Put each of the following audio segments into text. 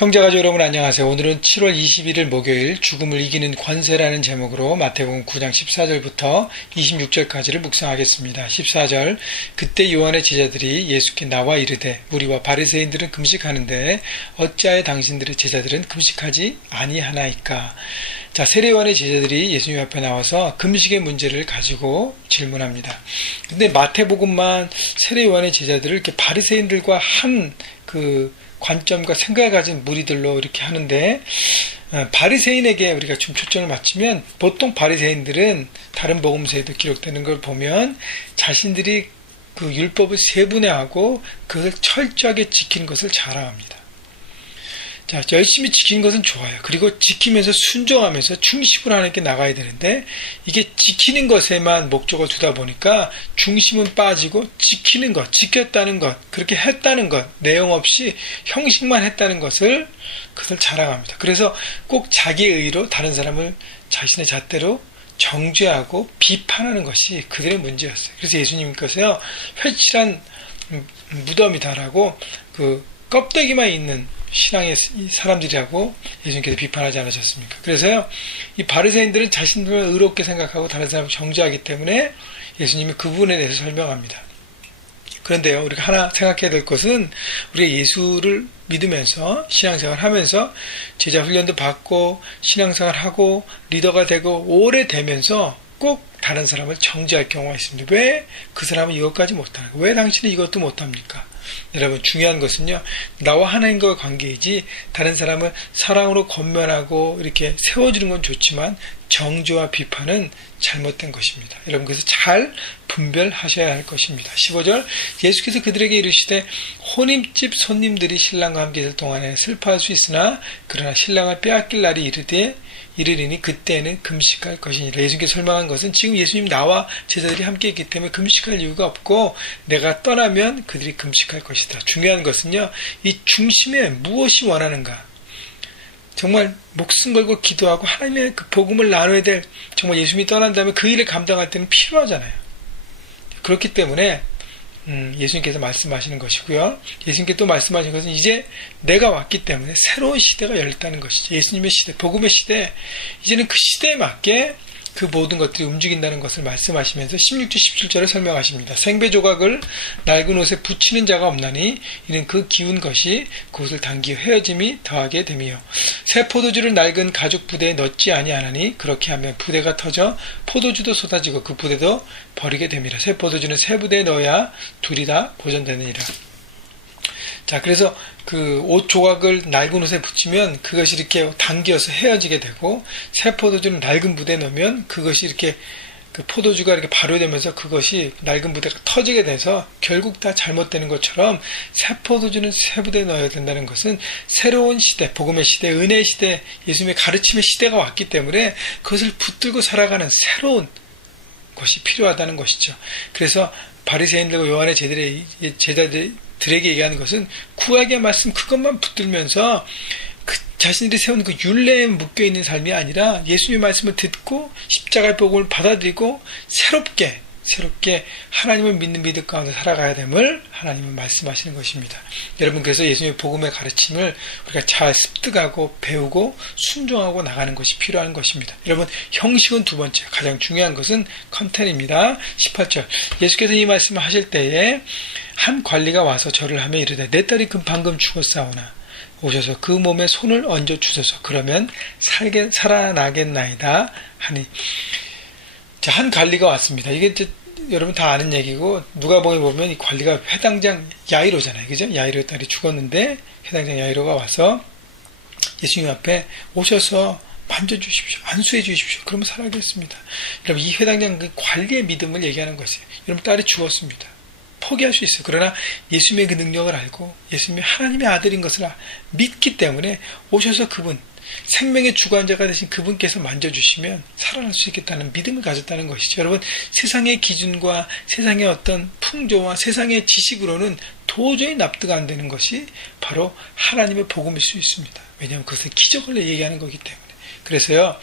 형제가족 여러분 안녕하세요. 오늘은 7월 21일 목요일 죽음을 이기는 권세라는 제목으로 마태복음 9장 14절부터 26절까지를 묵상하겠습니다. 14절 그때 요한의 제자들이 예수께 나와 이르되 우리와 바리새인들은 금식하는데 어찌하여 당신들의 제자들은 금식하지 아니하나이까. 자, 세례 요한의 제자들이 예수님 앞에 나와서 금식의 문제를 가지고 질문합니다. 근데 마태복음만 세례 요한의 제자들을 이렇게 바리새인들과 한 관점과 생각을 가진 무리들로 이렇게 하는데, 바리새인에게 우리가 좀 초점을 맞추면 보통 바리새인들은 다른 복음서에도 기록되는 걸 보면 자신들이 그 율법을 세분화하고 그것을 철저하게 지키는 것을 자랑합니다. 자, 열심히 지키는 것은 좋아요. 그리고 지키면서 순종하면서 중심으로 하나님께 나가야 되는데, 이게 지키는 것에만 목적을 두다 보니까 중심은 빠지고 지키는 것, 지켰다는 것, 그렇게 했다는 것, 내용 없이 형식만 했다는 것을 그것을 자랑합니다. 그래서 꼭 자기의 의로 다른 사람을 자신의 잣대로 정죄하고 비판하는 것이 그들의 문제였어요. 그래서 예수님께서요, 회칠한 무덤이다라고 껍데기만 있는 신앙의 사람들이라고 예수님께서 비판하지 않으셨습니까? 그래서요, 이 바리새인들은 자신들을 의롭게 생각하고 다른 사람을 정죄하기 때문에 예수님이 그 부분에 대해서 설명합니다. 그런데요, 우리가 하나 생각해야 될 것은 우리가 예수를 믿으면서 신앙생활 하면서 제자 훈련도 받고 신앙생활 하고 리더가 되고 오래 되면서 꼭 다른 사람을 정죄할 경우가 있습니다. 왜 그 사람은 이것까지 못하는가? 왜 당신은 이것도 못합니까? 여러분, 중요한 것은요, 나와 하나님과의 관계이지 다른 사람을 사랑으로 권면하고 이렇게 세워주는 건 좋지만 정죄와 비판은 잘못된 것입니다. 여러분, 그래서 잘 분별하셔야 할 것입니다. 15절 예수께서 그들에게 이르시되 혼인집 손님들이 신랑과 함께 있을 동안에 슬퍼할 수 있으나 그러나 신랑을 빼앗길 날이 이르리니 그때는 금식할 것이니라. 예수님께서 설명한 것은 지금 예수님 나와 제자들이 함께 있기 때문에 금식할 이유가 없고 내가 떠나면 그들이 금식할 것이다. 중요한 것은요, 이 중심에 무엇이 원하는가. 정말 목숨 걸고 기도하고 하나님의 그 복음을 나눠야 될, 정말 예수님이 떠난 다음에 그 일을 감당할 때는 필요하잖아요. 그렇기 때문에 예수님께서 말씀하시는 것이고요. 예수님께서 또 말씀하신 것은 이제 내가 왔기 때문에 새로운 시대가 열렸다는 것이죠. 예수님의 시대, 복음의 시대, 이제는 그 시대에 맞게 그 모든 것들이 움직인다는 것을 말씀하시면서 16절 17절을 설명하십니다. 생배 조각을 낡은 옷에 붙이는 자가 없나니 이는 그 기운 것이 그옷을 당기어 헤어짐이 더하게 됨이요. 새 포도주를 낡은 가죽 부대에 넣지 아니하나니 그렇게 하면 부대가 터져 포도주도 쏟아지고 그 부대도 버리게 됨이라. 새 포도주는 새 부대에 넣어야 둘이 다 보존되느니라. 자, 그래서 그 옷 조각을 낡은 옷에 붙이면 그것이 이렇게 당겨서 헤어지게 되고, 새 포도주는 낡은 부대에 넣으면 그것이 이렇게 그 포도주가 이렇게 발효되면서 그것이 낡은 부대가 터지게 돼서 결국 다 잘못되는 것처럼 새 포도주는 새 부대에 넣어야 된다는 것은 새로운 시대, 복음의 시대, 은혜의 시대, 예수님의 가르침의 시대가 왔기 때문에 그것을 붙들고 살아가는 새로운 것이 필요하다는 것이죠. 그래서 바리새인들과 요한의 제자들에게 얘기하는 것은 구약의 말씀 그것만 붙들면서 자신들이 세운 그 율례에 묶여있는 삶이 아니라 예수님의 말씀을 듣고 십자가의 복음을 받아들이고 새롭게 하나님을 믿는 믿음 가운데 살아가야 됨을 하나님은 말씀하시는 것입니다. 여러분, 그래서 예수님의 복음의 가르침을 우리가 잘 습득하고 배우고 순종하고 나가는 것이 필요한 것입니다. 여러분, 형식은 두 번째, 가장 중요한 것은 컨텐츠입니다. 18절 예수께서 이 말씀을 하실 때에 한 관리가 와서 절을 하며 이르되 내 딸이 방금 죽었사오나 오셔서 그 몸에 손을 얹어 주소서. 그러면 살아나겠나이다 하니. 자, 한 관리가 왔습니다. 이게 이제 여러분 다 아는 얘기고, 누가복음에 보면 이 관리가 회당장 야이로잖아요. 그죠? 야이로의 딸이 죽었는데 회당장 야이로가 와서 예수님 앞에 오셔서 만져주십시오. 안수해 주십시오. 그러면 살아겠습니다. 여러분, 이 회당장 그 관리의 믿음을 얘기하는 것이에요. 여러분, 딸이 죽었습니다. 포기할 수 있어요. 그러나 예수님의 그 능력을 알고 예수님이 하나님의 아들인 것을 믿기 때문에 오셔서 그분, 생명의 주관자가 되신 그분께서 만져주시면 살아날 수 있겠다는 믿음을 가졌다는 것이죠. 여러분, 세상의 기준과 세상의 어떤 풍조와 세상의 지식으로는 도저히 납득 안 되는 것이 바로 하나님의 복음일 수 있습니다. 왜냐하면 그것은 기적을 얘기하는 거기 때문에. 그래서요,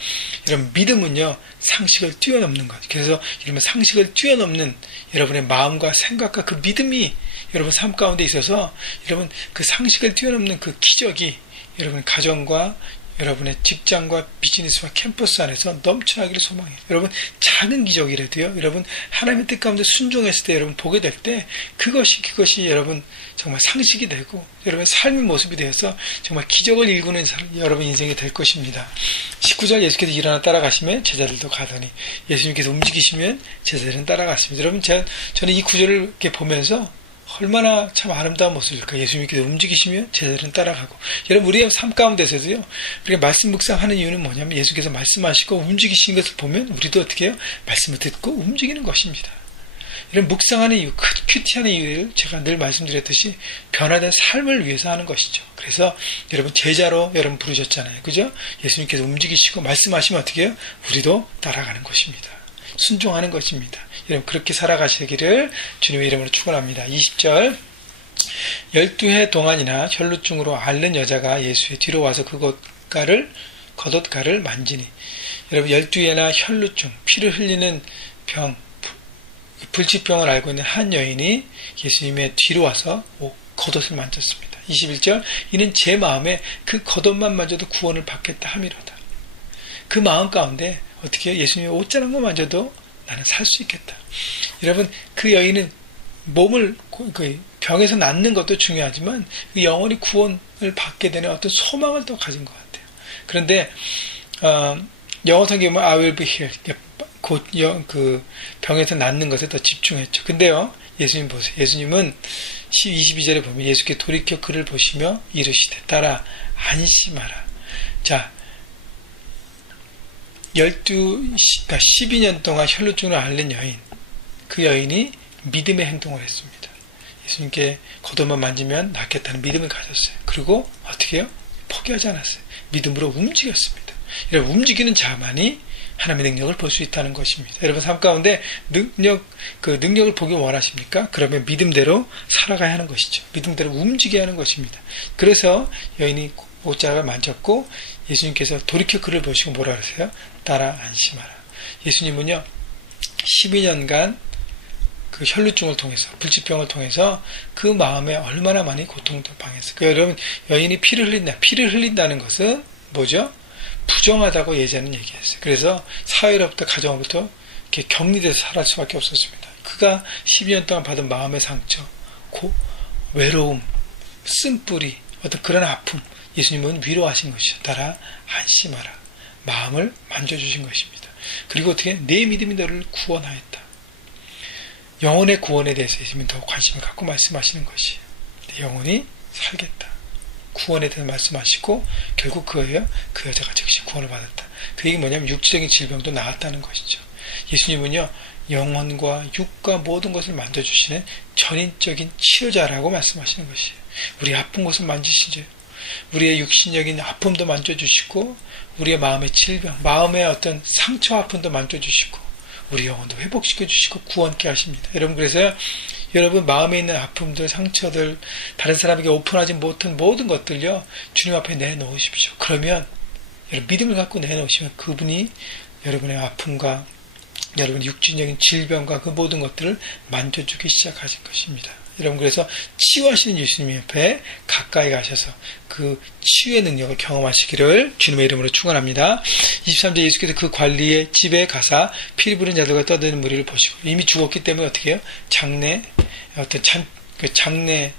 여러분, 믿음은요, 상식을 뛰어넘는 것. 그래서 여러분, 상식을 뛰어넘는 여러분의 마음과 생각과 그 믿음이 여러분 삶 가운데 있어서 여러분 그 상식을 뛰어넘는 그 기적이 여러분 가정과 여러분의 직장과 비즈니스와 캠퍼스 안에서 넘쳐나기를 소망해요. 여러분 작은 기적이라도요. 여러분 하나님의 뜻 가운데 순종했을 때 여러분 보게 될 때 그것이 여러분 정말 상식이 되고 여러분 삶의 모습이 되어서 정말 기적을 일구는 여러분 인생이 될 것입니다. 19절 예수께서 일어나 따라가시면 제자들도 가더니 예수님께서 움직이시면 제자들은 따라갔습니다. 여러분 저는 이 구절을 이렇게 보면서 얼마나 참 아름다운 모습일까. 예수님께서 움직이시면 제자들은 따라가고. 여러분 우리의 삶 가운데서도요. 우리가 말씀 묵상하는 이유는 뭐냐면 예수께서 말씀하시고 움직이시는 것을 보면 우리도 어떻게 해요? 말씀을 듣고 움직이는 것입니다. 이런 묵상하는 이유, 큐티하는 이유를 제가 늘 말씀드렸듯이 변화된 삶을 위해서 하는 것이죠. 그래서 여러분 제자로 여러분 부르셨잖아요. 그죠? 예수님께서 움직이시고 말씀하시면 어떻게 해요? 우리도 따라가는 것입니다. 순종하는 것입니다. 여러분 그렇게 살아가시기를 주님의 이름으로 축원합니다. 20절 12해 동안이나 혈루증으로 앓는 여자가 예수의 뒤로 와서 겉옷가를 만지니. 여러분 12해나 혈루증, 피를 흘리는 병, 불치병을 앓고 있는 한 여인이 예수님의 뒤로 와서 겉옷을 만졌습니다. 21절 이는 제 마음에 그 겉옷만 만져도 구원을 받겠다 함이로다. 그 마음 가운데 어떻게 예수님의 옷자락만 만져도 나는 살 수 있겠다. 여러분 그 여인은 몸을 병에서 낫는 것도 중요하지만 영원히 구원을 받게 되는 어떤 소망을 또 가진 것 같아요. 그런데 영어 성경에 보면 I will be healed. 곧 그 병에서 낫는 것에 더 집중했죠. 근데요 예수님 보세요. 예수님은 22절에 보면 예수께 돌이켜 그를 보시며 이르시되 따라 안심하라. 자 12년 동안 혈루증으로 앓는 여인, 그 여인이 믿음의 행동을 했습니다. 예수님께 겉옷만 만지면 낫겠다는 믿음을 가졌어요. 그리고 어떻게 해요? 포기하지 않았어요. 믿음으로 움직였습니다. 여러분 움직이는 자만이 하나님의 능력을 볼 수 있다는 것입니다. 여러분 삶 가운데 능력을 보기 원하십니까? 그러면 믿음대로 살아가야 하는 것이죠. 믿음대로 움직여야 하는 것입니다. 그래서 여인이 옷자락을 만졌고 예수님께서 돌이켜 그를 보시고 뭐라 그러세요? 따라 안심하라. 예수님은요 12년간 그 혈루증을 통해서 불치병을 통해서 그 마음에 얼마나 많이 고통도 당했어요. 여러분 여인이 피를 흘린다는 것은 뭐죠? 부정하다고 예전에는 얘기했어요. 그래서 사회로부터 가정으로부터 이렇게 격리돼서 살아갈 수밖에 없었습니다. 그가 12년 동안 받은 마음의 상처, 외로움, 쓴뿌리, 어떤 그런 아픔, 예수님은 위로하신 것이죠. 따라 안심하라. 마음을 만져주신 것입니다. 그리고 어떻게 내 믿음이 너를 구원하였다. 영혼의 구원에 대해서 예수님은 더 관심을 갖고 말씀하시는 것이에요. 내 영혼이 살겠다. 구원에 대해서 말씀하시고 결국 그거예요. 그 여자가 즉시 구원을 받았다. 그 얘기 뭐냐면 육체적인 질병도 나았다는 것이죠. 예수님은요 영혼과 육과 모든 것을 만져주시는 전인적인 치유자라고 말씀하시는 것이에요. 우리 아픈 곳을 만지시죠. 우리의 육신적인 아픔도 만져주시고 우리의 마음의 질병, 마음의 어떤 상처 아픔도 만져주시고 우리 영혼도 회복시켜주시고 구원케 하십니다. 여러분 그래서 여러분 마음에 있는 아픔들, 상처들, 다른 사람에게 오픈하지 못한 모든 것들요 주님 앞에 내놓으십시오. 그러면 여러분 믿음을 갖고 내놓으시면 그분이 여러분의 아픔과 여러분의 육신적인 질병과 그 모든 것들을 만져주기 시작하신 것입니다. 여러분 그래서 치유하시는 예수님 옆에 가까이 가셔서 그 치유의 능력을 경험하시기를 주님의 이름으로 축원합니다. 23절 예수께서 그 관리의 집에 가사 피리 부른 자들과 떠드는 무리를 보시고 이미 죽었기 때문에 어떻게 해요? 장례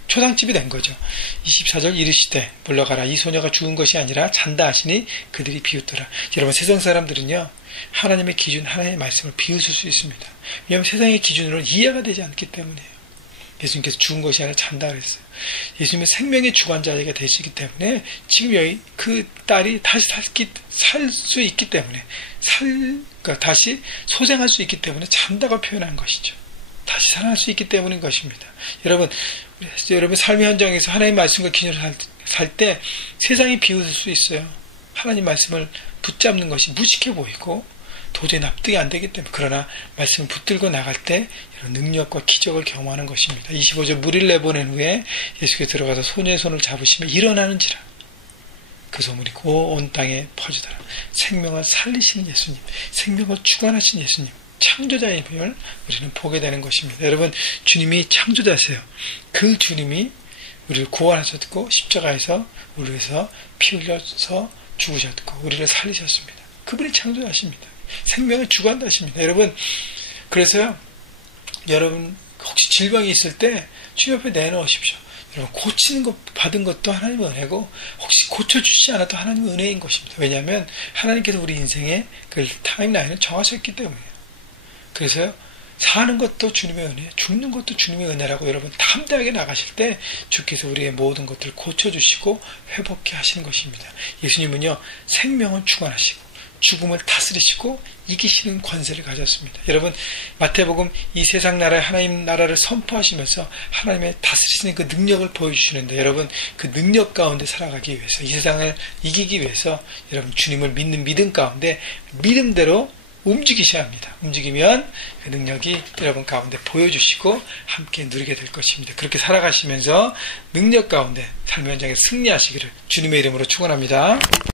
초상집이 된 거죠. 24절 이르시되 물러가라. 이 소녀가 죽은 것이 아니라 잔다 하시니 그들이 비웃더라. 여러분 세상 사람들은요 하나님의 기준, 하나님의 말씀을 비웃을 수 있습니다. 왜냐하면 세상의 기준으로는 이해가 되지 않기 때문이에요. 예수님께서 죽은 것이 아니라 잔다 그랬어요. 예수님은 생명의 주관자가 되시기 때문에 지금 그 딸이 다시 살 수 있기 때문에 다시 소생할 수 있기 때문에 잔다고 표현한 것이죠. 다시 살아날 수 있기 때문인 것입니다. 여러분 삶의 현장에서 하나님의 말씀과 기준으로 살 때 세상이 비웃을 수 있어요. 하나님 말씀을 붙잡는 것이 무식해 보이고 도저히 납득이 안 되기 때문에 그러나 말씀을 붙들고 나갈 때 이런 능력과 기적을 경험하는 것입니다. 25절 무리를 내보낸 후에 예수께서 들어가서 소녀의 손을 잡으시며 일어나는지라 그 소문이 온 땅에 퍼지더라. 생명을 살리시는 예수님, 생명을 주관하신 예수님, 창조자의 힘을 우리는 보게 되는 것입니다. 여러분 주님이 창조자세요. 그 주님이 우리를 구원하셨고 십자가에서 우리를 위해서 피 흘려서 죽으셨고 우리를 살리셨습니다. 그분이 창조하십니다. 생명을 주관하십니다. 여러분, 그래서요, 여러분 혹시 질병이 있을 때 주님 앞에 내놓으십시오. 여러분, 고치는 것 받은 것도 하나님의 은혜고 혹시 고쳐주시지 않아도 하나님의 은혜인 것입니다. 왜냐하면 하나님께서 우리 인생의 그 타임라인을 정하셨기 때문이에요. 그래서요, 사는 것도 주님의 은혜, 죽는 것도 주님의 은혜라고 여러분 담대하게 나가실 때 주께서 우리의 모든 것들을 고쳐주시고 회복케 하시는 것입니다. 예수님은요, 생명은 주관하시고 죽음을 다스리시고 이기시는 권세를 가졌습니다. 여러분, 마태복음 이 세상 나라의 하나님 나라를 선포하시면서 하나님의 다스리시는 그 능력을 보여주시는데, 여러분 그 능력 가운데 살아가기 위해서, 이 세상을 이기기 위해서 여러분 주님을 믿는 믿음 가운데 믿음대로 움직이셔야 합니다. 움직이면 그 능력이 여러분 가운데 보여주시고 함께 누리게 될 것입니다. 그렇게 살아가시면서 능력 가운데 삶의 현장에 승리하시기를 주님의 이름으로 축원합니다.